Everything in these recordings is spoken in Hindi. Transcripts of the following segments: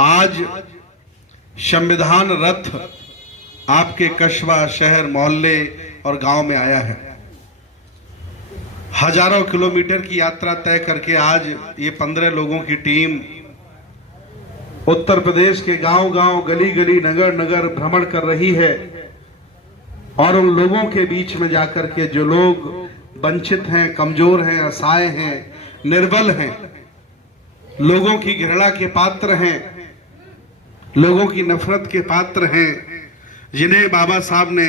आज संविधान रथ आपके कस्बा, शहर, मोहल्ले और गांव में आया है। हजारों किलोमीटर की यात्रा तय करके आज ये 15 लोगों की टीम उत्तर प्रदेश के गांव-गांव, गली-गली, नगर-नगर भ्रमण कर रही है और उन लोगों के बीच में जाकर के जो लोग वंचित हैं, कमजोर हैं, असहाय हैं, निर्बल हैं, लोगों की घृणा के पात्र हैं, लोगों की नफरत के पात्र हैं, जिन्हें बाबा साहब ने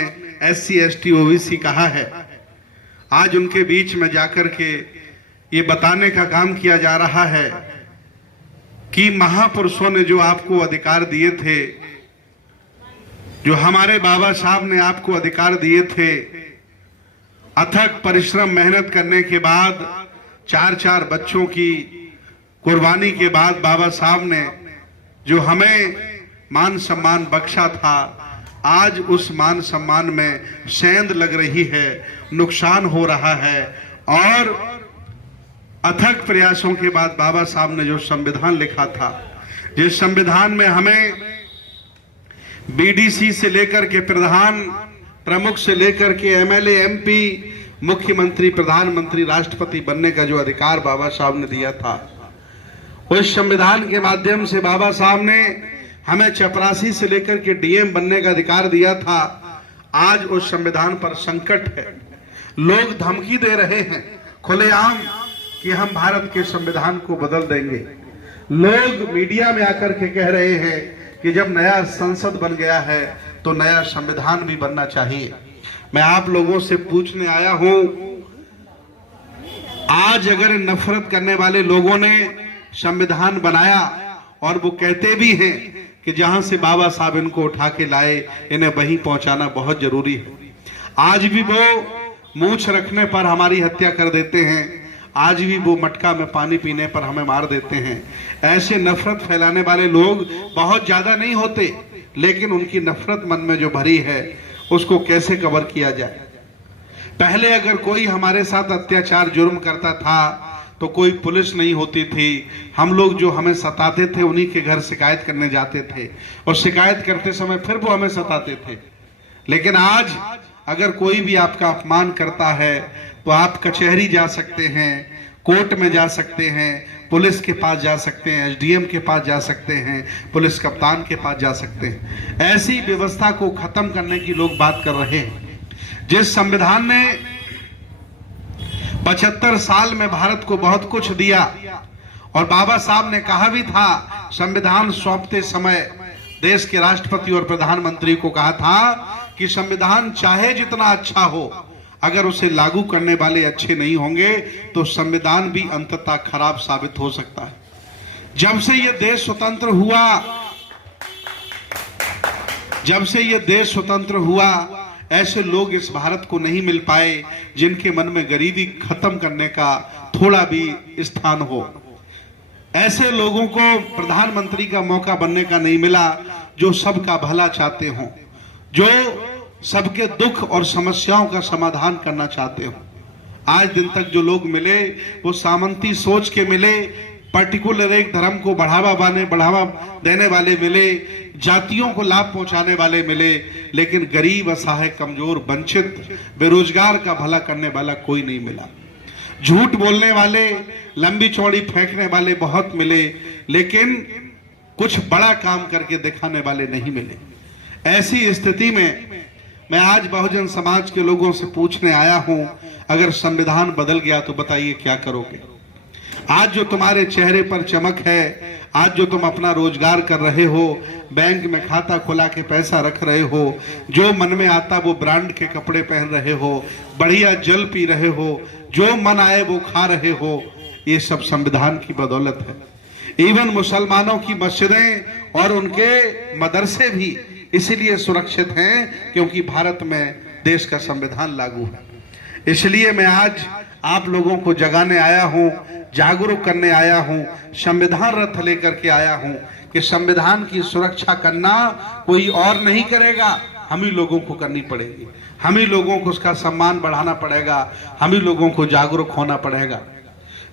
SC, ST, OBC कहा है, आज उनके बीच में जाकर के ये बताने का काम किया जा रहा है कि महापुरुषों ने जो आपको अधिकार दिए थे, जो हमारे बाबा साहब ने आपको अधिकार दिए थे, अथक परिश्रम, मेहनत करने के बाद, 4-4 बच्चों की कुर्बानी के बाद बाबा साहब ने जो हमें मान सम्मान बख्शा था, आज उस मान सम्मान में सेंध लग रही है, नुकसान हो रहा है। और अथक प्रयासों के बाद बाबा साहब ने जो संविधान लिखा था, जिस संविधान में हमें BDC से लेकर के प्रधान, प्रमुख से लेकर के MLA, MP, मुख्यमंत्री, प्रधानमंत्री, राष्ट्रपति बनने का जो अधिकार बाबा साहब ने दिया था, उस संविधान के माध्यम से बाबा साहब ने हमें चपरासी से लेकर के DM बनने का अधिकार दिया था। आज उस संविधान पर संकट है। लोग धमकी दे रहे हैं खुलेआम कि हम भारत के संविधान को बदल देंगे। लोग मीडिया में आकर के कह रहे हैं कि जब नया संसद बन गया है तो नया संविधान भी बनना चाहिए। मैं आप लोगों से पूछने आया हूं, आज अगर नफरत करने वाले लोगों ने संविधान बनाया और वो कहते भी हैं कि जहां से बाबा साहब इनको उठा के लाए, इन्हें वहीं पहुंचाना बहुत जरूरी है, आज भी वो मूंछ रखने पर हमारी हत्या कर देते हैं, आज भी वो मटका में पानी पीने पर हमें मार देते हैं। ऐसे नफरत फैलाने वाले लोग बहुत ज्यादा नहीं होते, लेकिन उनकी नफरत मन में जो भरी है उसको कैसे कवर किया जाए। पहले अगर कोई हमारे साथ अत्याचार, जुर्म करता था तो कोई पुलिस नहीं होती थी। हम लोग जो हमें सताते थे उन्हीं के घर शिकायत करने जाते थे और शिकायत करते समय फिर वो हमें सताते थे। लेकिन आज अगर कोई भी आपका अपमान करता है तो आप कचहरी जा सकते हैं, कोर्ट में जा सकते हैं, पुलिस के पास जा सकते हैं, SDM के पास जा सकते हैं, पुलिस कप्तान के पास जा सकते हैं। ऐसी व्यवस्था को खत्म करने की लोग बात कर रहे हैं। जिस संविधान ने 75 साल में भारत को बहुत कुछ दिया और बाबा साहब ने कहा भी था, संविधान सौंपते समय देश के राष्ट्रपति और प्रधानमंत्री को कहा था कि संविधान चाहे जितना अच्छा हो, अगर उसे लागू करने वाले अच्छे नहीं होंगे तो संविधान भी अंततः खराब साबित हो सकता है। जब से ये देश स्वतंत्र हुआ, जब से ये देश स्वतंत्र हुआ, ऐसे लोग इस भारत को नहीं मिल पाए जिनके मन में गरीबी खत्म करने का थोड़ा भी स्थान हो। ऐसे लोगों को प्रधानमंत्री का मौका बनने का नहीं मिला जो सबका भला चाहते हो, जो सबके दुख और समस्याओं का समाधान करना चाहते हो। आज दिन तक जो लोग मिले वो सामंती सोच के मिले, पर्टिकुलर एक धर्म को बढ़ावा देने वाले मिले, जातियों को लाभ पहुंचाने वाले मिले, लेकिन गरीब, असहाय, कमजोर, वंचित, बेरोजगार का भला करने वाला कोई नहीं मिला। झूठ बोलने वाले, लंबी चौड़ी फेंकने वाले बहुत मिले, लेकिन कुछ बड़ा काम करके दिखाने वाले नहीं मिले। ऐसी स्थिति में मैं आज बहुजन समाज के लोगों से पूछने आया हूं, अगर संविधान बदल गया तो बताइए क्या करोगे। आज जो तुम्हारे चेहरे पर चमक है, आज जो तुम अपना रोजगार कर रहे हो, बैंक में खाता खुला के पैसा रख रहे हो, जो मन में आता वो ब्रांड के कपड़े पहन रहे हो, बढ़िया जल पी रहे हो, जो मन आए वो खा रहे हो, ये सब संविधान की बदौलत है। इवन मुसलमानों की मस्जिदें और उनके मदरसे भी इसलिए सुरक्षित हैं क्योंकि भारत में देश का संविधान लागू है। इसलिए मैं आज आप लोगों को जगाने आया हूं, जागरूक करने आया हूं, संविधान रथ लेकर के आया हूं कि संविधान की सुरक्षा करना कोई और नहीं करेगा, हम ही लोगों को करनी पड़ेगी। हम ही लोगों को उसका सम्मान बढ़ाना पड़ेगा, हम ही लोगों को जागरूक होना पड़ेगा।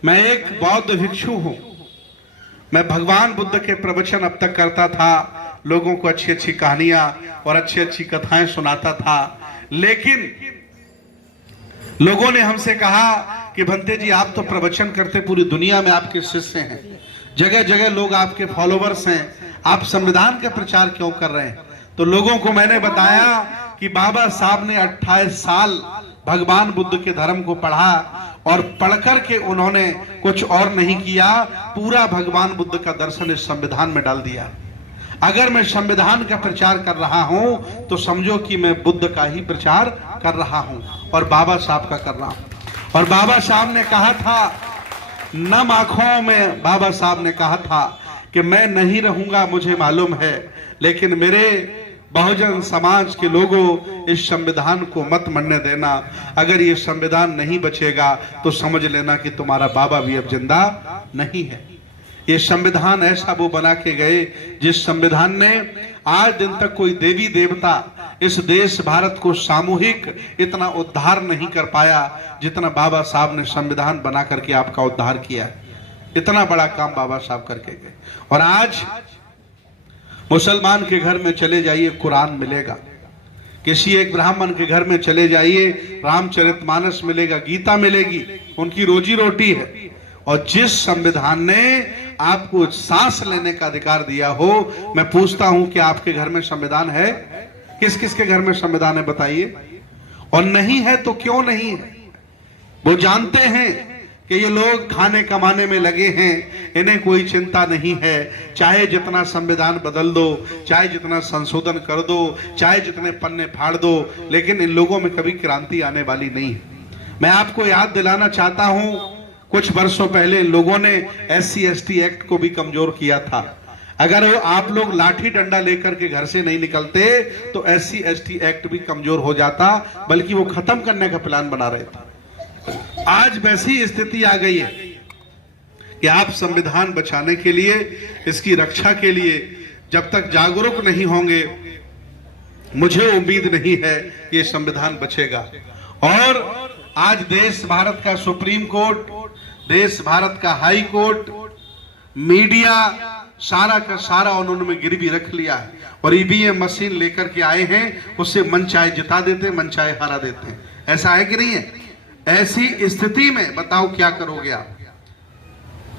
मैं एक बौद्ध भिक्षु हूं मैं भगवान बुद्ध के प्रवचन अब तक करता था, लोगों को अच्छी अच्छी कहानियां और अच्छी अच्छी कथाएं सुनाता था, लेकिन लोगों ने हमसे कहा कि भंते जी आप तो प्रवचन करते, पूरी दुनिया में आपके शिष्य हैं, जगह जगह लोग आपके फॉलोवर्स हैं, आप संविधान का प्रचार क्यों कर रहे हैं? तो लोगों को मैंने बताया कि बाबा साहब ने 28 साल भगवान बुद्ध के धर्म को पढ़ा और पढ़कर के उन्होंने कुछ और नहीं किया, पूरा भगवान बुद्ध का दर्शन इस संविधान में डाल दिया। अगर मैं संविधान का प्रचार कर रहा हूं तो समझो कि मैं बुद्ध का ही प्रचार कर रहा हूं और बाबा साहब का कर रहा हूं। और बाबा साहब ने कहा था, नम आंखों में बाबा साहब ने कहा था कि मैं नहीं रहूंगा मुझे मालूम है, लेकिन मेरे बहुजन समाज के लोगों इस संविधान को मत मरने देना। अगर ये संविधान नहीं बचेगा तो समझ लेना कि तुम्हारा बाबा भी अब जिंदा नहीं है। ये संविधान ऐसा वो बना के गए जिस संविधान ने आज दिन तक कोई देवी देवता इस देश भारत को सामूहिक इतना उद्धार नहीं कर पाया जितना बाबा साहब ने संविधान बना करके आपका उद्धार किया। इतना बड़ा काम बाबा साहब करके गए। और आज मुसलमान के घर में चले जाइए कुरान मिलेगा, किसी एक ब्राह्मण के घर में चले जाइए रामचरितमानस मिलेगा, गीता मिलेगी, उनकी रोजी रोटी है। और जिस संविधान ने आपको सांस लेने का अधिकार दिया हो, मैं पूछता हूं कि आपके घर में संविधान है? किस किस के घर में संविधान है बताइए? और नहीं है तो क्यों नहीं है? वो जानते हैं कि ये लोग खाने कमाने में लगे हैं, इन्हें कोई चिंता नहीं है, चाहे जितना संविधान बदल दो, चाहे जितना संशोधन कर दो, चाहे जितने पन्ने फाड़ दो, लेकिन इन लोगों में कभी क्रांति आने वाली नहीं है। मैं आपको याद दिलाना चाहता हूं, कुछ वर्षों पहले लोगों ने SC/ST एक्ट को भी कमजोर किया था। अगर आप लोग लाठी डंडा लेकर के घर से नहीं निकलते तो SC/ST एक्ट भी कमजोर हो जाता, बल्कि वो खत्म करने का प्लान बना रहे थे। आज वैसी स्थिति आ गई है कि आप संविधान बचाने के लिए, इसकी रक्षा के लिए जब तक जागरूक नहीं होंगे, मुझे उम्मीद नहीं है कि संविधान बचेगा। और आज देश भारत का सुप्रीम कोर्ट, देश भारत का हाई कोर्ट, मीडिया, सारा का सारा उन्होंने गिरवी रख लिया है और EVM मशीन लेकर के आए हैं, उससे मन चाहे जिता देते, मन चाहे हरा देते हैं। ऐसा है कि नहीं है? ऐसी स्थिति में बताओ क्या करोगे आप?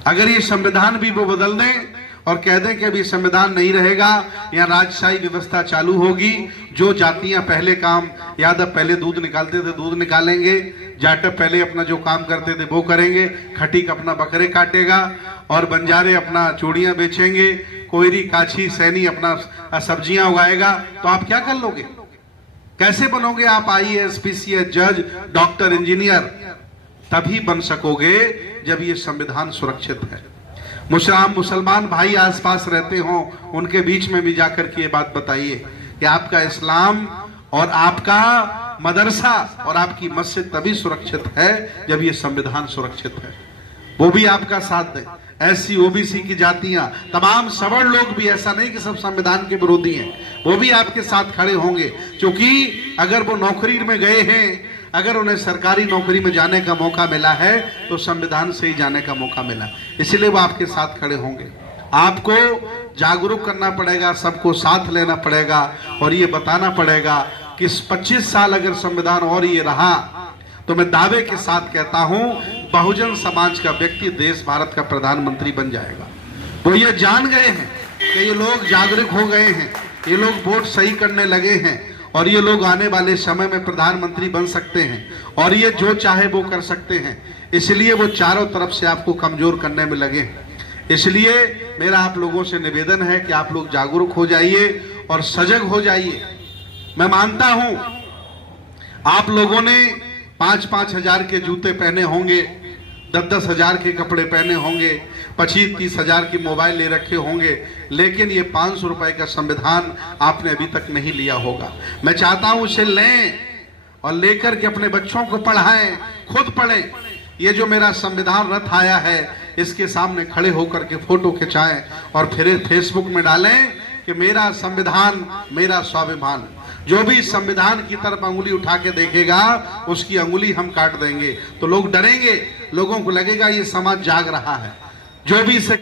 अगर ये संविधान भी वो बदल दें और कह दें कि अभी संविधान नहीं रहेगा, यहाँ राजशाही व्यवस्था चालू होगी, जो जातियां पहले काम, यादव पहले दूध निकालते थे दूध निकालेंगे, जाटव पहले अपना जो काम करते थे वो करेंगे, खटीक अपना बकरे काटेगा और बंजारे अपना चूड़ियां बेचेंगे, कोयरी काछी सैनी अपना सब्जियां उगाएगा, तो आप क्या कर लोगे? कैसे बनोगे आप IAS, PCS, जज, डॉक्टर, इंजीनियर? तभी बन सकोगे जब ये संविधान सुरक्षित है। मुसलमान भाई आसपास रहते हो, उनके बीच में भी जाकर के ये बात बताइए कि आपका इस्लाम और आपका मदरसा और आपकी मस्जिद तभी सुरक्षित है जब ये संविधान सुरक्षित है। वो भी आपका साथ दे। SC OBC की जातियां, तमाम सवर्ण लोग भी, ऐसा नहीं कि सब संविधान के विरोधी हैं, वो भी आपके साथ खड़े होंगे, क्योंकि अगर वो नौकरी में गए हैं, अगर उन्हें सरकारी नौकरी में जाने का मौका मिला है तो संविधान से ही जाने का मौका मिला, इसलिए वो आपके साथ खड़े होंगे। आपको जागरूक करना पड़ेगा, सबको साथ लेना पड़ेगा और ये बताना पड़ेगा कि 25 साल अगर संविधान और ये रहा तो मैं दावे के साथ कहता हूं, बहुजन समाज का व्यक्ति देश भारत का प्रधानमंत्री बन जाएगा। वो ये जान गए हैं कि ये लोग जागरूक हो गए हैं, ये लोग वोट सही करने लगे हैं और ये लोग आने वाले समय में प्रधानमंत्री बन सकते हैं और ये जो चाहे वो कर सकते हैं, इसलिए वो चारों तरफ से आपको कमजोर करने में लगे हैं। इसलिए मेरा आप लोगों से निवेदन है कि आप लोग जागरूक हो जाइए और सजग हो जाइए। मैं मानता हूं आप लोगों ने 5-5 हजार के जूते पहने होंगे, 10-10 हजार के कपड़े पहने होंगे, 25-30 हजार की मोबाइल ले रखे होंगे, लेकिन ये 500 रुपए का संविधान आपने अभी तक नहीं लिया होगा। मैं चाहता हूं उसे लें और लेकर के अपने बच्चों को पढ़ाएं, खुद पढ़ें। ये जो मेरा संविधान रथ आया है, इसके सामने खड़े होकर के फोटो खिंचाएं और फिर फेसबुक में डालें कि मेरा संविधान मेरा स्वाभिमान। जो भी संविधान की तरफ अंगुली उठा के देखेगा उसकी अंगुली हम काट देंगे। तो लोग डरेंगे, लोगों को लगेगा ये समाज जाग रहा है। जो भी इसे